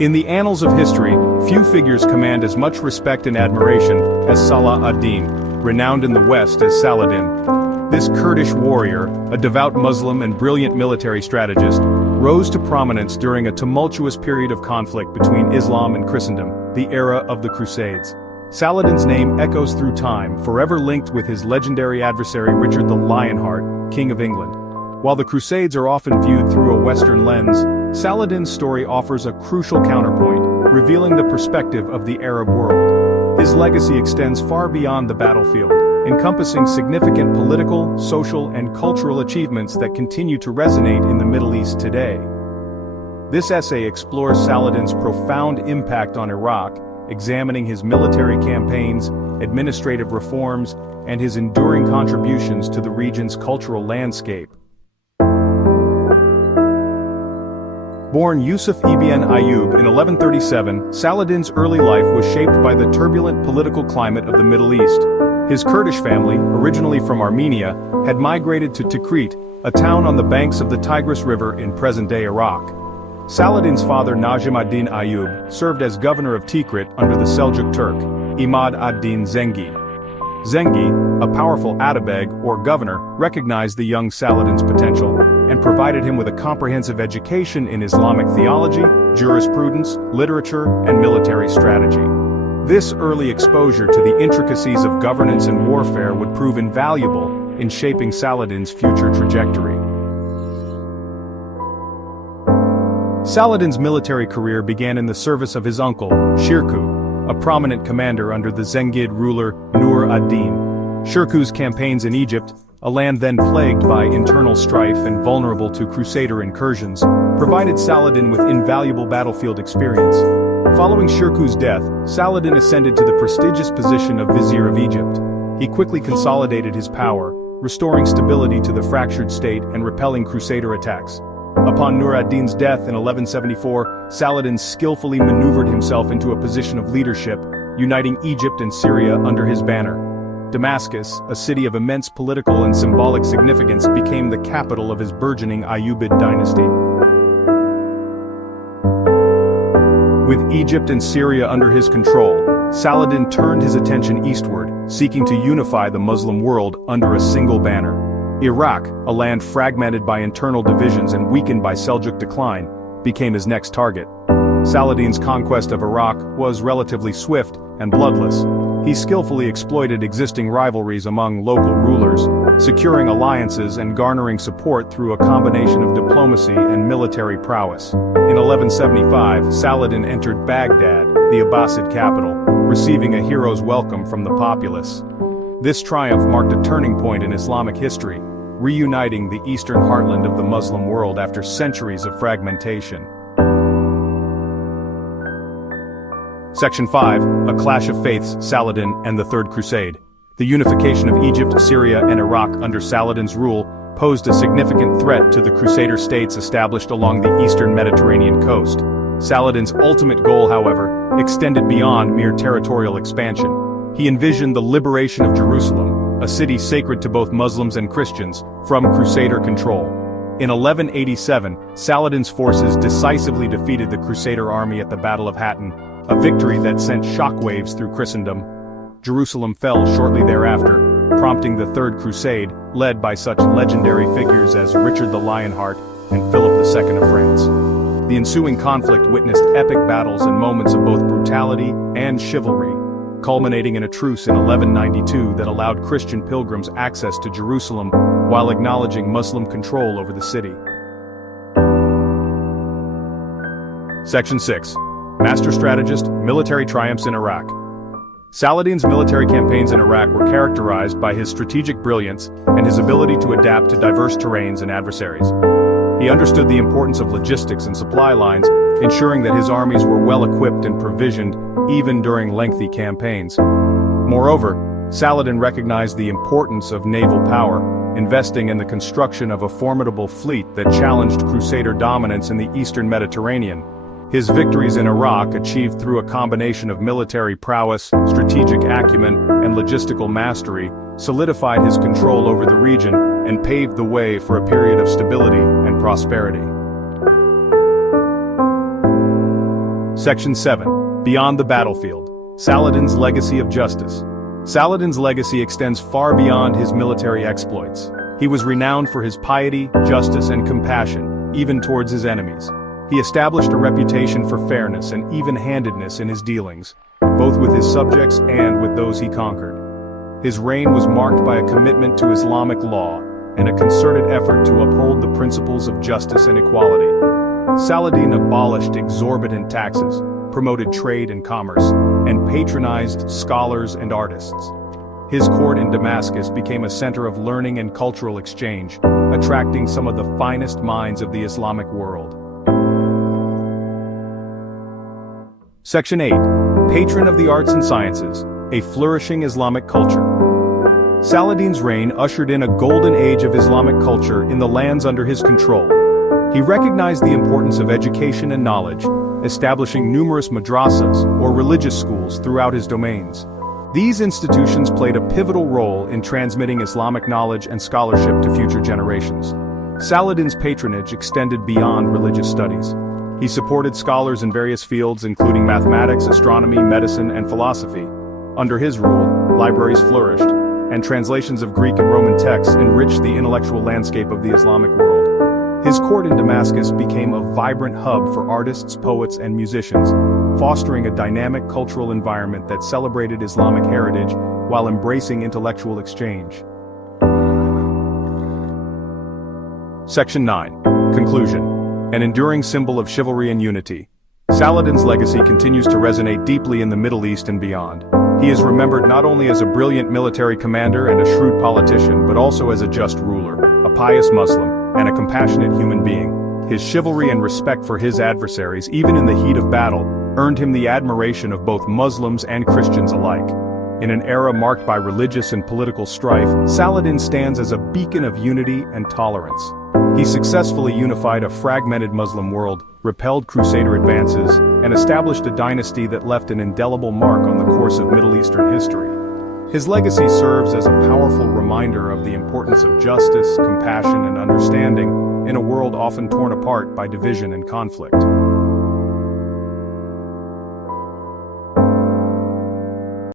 In the annals of history, few figures command as much respect and admiration as Salahdin, renowned in the West as Salahdin. This Kurdish warrior, a devout Muslim and brilliant military strategist, rose to prominence during a tumultuous period of conflict between Islam and Christendom, the era of the Crusades. Saladin's name echoes through time, forever linked with his legendary adversary Richard the Lionheart, King of England. While the Crusades are often viewed through a Western lens, Saladin's story offers a crucial counterpoint, revealing the perspective of the Arab world. His legacy extends far beyond the battlefield, encompassing significant political, social, and cultural achievements that continue to resonate in the Middle East today. This essay explores Saladin's profound impact on Iraq, examining his military campaigns, administrative reforms, and his enduring contributions to the region's cultural landscape. Born Yusuf ibn Ayyub in 1137, Saladin's early life was shaped by the turbulent political climate of the Middle East. His Kurdish family, originally from Armenia, had migrated to Tikrit, a town on the banks of the Tigris River in present-day Iraq. Saladin's father Najim ad-Din Ayyub served as governor of Tikrit under the Seljuk Turk, Imad ad-Din Zengi. Zengi, a powerful atabeg or governor, recognized the young Saladin's potential and provided him with a comprehensive education in Islamic theology, jurisprudence, literature, and military strategy. This early exposure to the intricacies of governance and warfare would prove invaluable in shaping Saladin's future trajectory. Saladin's military career began in the service of his uncle, Shirkuh, a prominent commander under the Zengid ruler Nur ad-Din. Shirkuh's campaigns in Egypt, a land then plagued by internal strife and vulnerable to Crusader incursions, provided Saladin with invaluable battlefield experience. Following Shirkuh's death, Saladin ascended to the prestigious position of Vizier of Egypt. He quickly consolidated his power, restoring stability to the fractured state and repelling Crusader attacks. Upon Nur ad-Din's death in 1174, Saladin skillfully maneuvered himself into a position of leadership, uniting Egypt and Syria under his banner. Damascus, a city of immense political and symbolic significance, became the capital of his burgeoning Ayyubid dynasty. With Egypt and Syria under his control, Saladin turned his attention eastward, seeking to unify the Muslim world under a single banner. Iraq, a land fragmented by internal divisions and weakened by Seljuk decline, became his next target. Saladin's conquest of Iraq was relatively swift and bloodless. He skillfully exploited existing rivalries among local rulers, securing alliances and garnering support through a combination of diplomacy and military prowess. In 1175, Saladin entered Baghdad, the Abbasid capital, receiving a hero's welcome from the populace. This triumph marked a turning point in Islamic history, reuniting the eastern heartland of the Muslim world after centuries of fragmentation. Section 5, A Clash of Faiths, Saladin and the Third Crusade. The unification of Egypt, Syria, and Iraq under Saladin's rule posed a significant threat to the Crusader states established along the eastern Mediterranean coast. Saladin's ultimate goal, however, extended beyond mere territorial expansion. He envisioned the liberation of Jerusalem, a city sacred to both Muslims and Christians, from Crusader control. In 1187, Saladin's forces decisively defeated the Crusader army at the Battle of Hattin, a victory that sent shockwaves through Christendom. Jerusalem fell shortly thereafter, prompting the Third Crusade, led by such legendary figures as Richard the Lionheart and Philip II of France. The ensuing conflict witnessed epic battles and moments of both brutality and chivalry, culminating in a truce in 1192 that allowed Christian pilgrims access to Jerusalem while acknowledging Muslim control over the city. Section 6. Master Strategist, Military Triumphs in Iraq. Saladin's military campaigns in Iraq were characterized by his strategic brilliance and his ability to adapt to diverse terrains and adversaries. He understood the importance of logistics and supply lines, ensuring that his armies were well equipped and provisioned even during lengthy campaigns. Moreover, Saladin recognized the importance of naval power, investing in the construction of a formidable fleet that challenged Crusader dominance in the eastern Mediterranean. His victories in Iraq, achieved through a combination of military prowess, strategic acumen, and logistical mastery, solidified his control over the region and paved the way for a period of stability and prosperity. Section 7. Beyond the battlefield. Saladin's legacy of justice. Saladin's legacy extends far beyond his military exploits. He was renowned for his piety, justice, and compassion, even towards his enemies. He established a reputation for fairness and even-handedness in his dealings, both with his subjects and with those he conquered. His reign was marked by a commitment to Islamic law and a concerted effort to uphold the principles of justice and equality. Salahdin abolished exorbitant taxes, promoted trade and commerce, and patronized scholars and artists. His court in Damascus became a center of learning and cultural exchange, attracting some of the finest minds of the Islamic world. Section 8. Patron of the Arts and Sciences, a flourishing Islamic culture. Saladin's reign ushered in a golden age of Islamic culture in the lands under his control. He recognized the importance of education and knowledge, establishing numerous madrasas, or religious schools, throughout his domains. These institutions played a pivotal role in transmitting Islamic knowledge and scholarship to future generations. Saladin's patronage extended beyond religious studies. He supported scholars in various fields including mathematics, astronomy, medicine, and philosophy. Under his rule, libraries flourished, and translations of Greek and Roman texts enriched the intellectual landscape of the Islamic world. His court in Damascus became a vibrant hub for artists, poets, and musicians, fostering a dynamic cultural environment that celebrated Islamic heritage while embracing intellectual exchange. Section 9. Conclusion. An enduring symbol of chivalry and unity. Saladin's legacy continues to resonate deeply in the Middle East and beyond. He is remembered not only as a brilliant military commander and a shrewd politician, but also as a just ruler, a pious Muslim, and a compassionate human being. His chivalry and respect for his adversaries, even in the heat of battle, earned him the admiration of both Muslims and Christians alike. In an era marked by religious and political strife, Saladin stands as a beacon of unity and tolerance. He successfully unified a fragmented Muslim world, repelled Crusader advances, and established a dynasty that left an indelible mark on the course of Middle Eastern history. His legacy serves as a powerful reminder of the importance of justice, compassion, and understanding in a world often torn apart by division and conflict.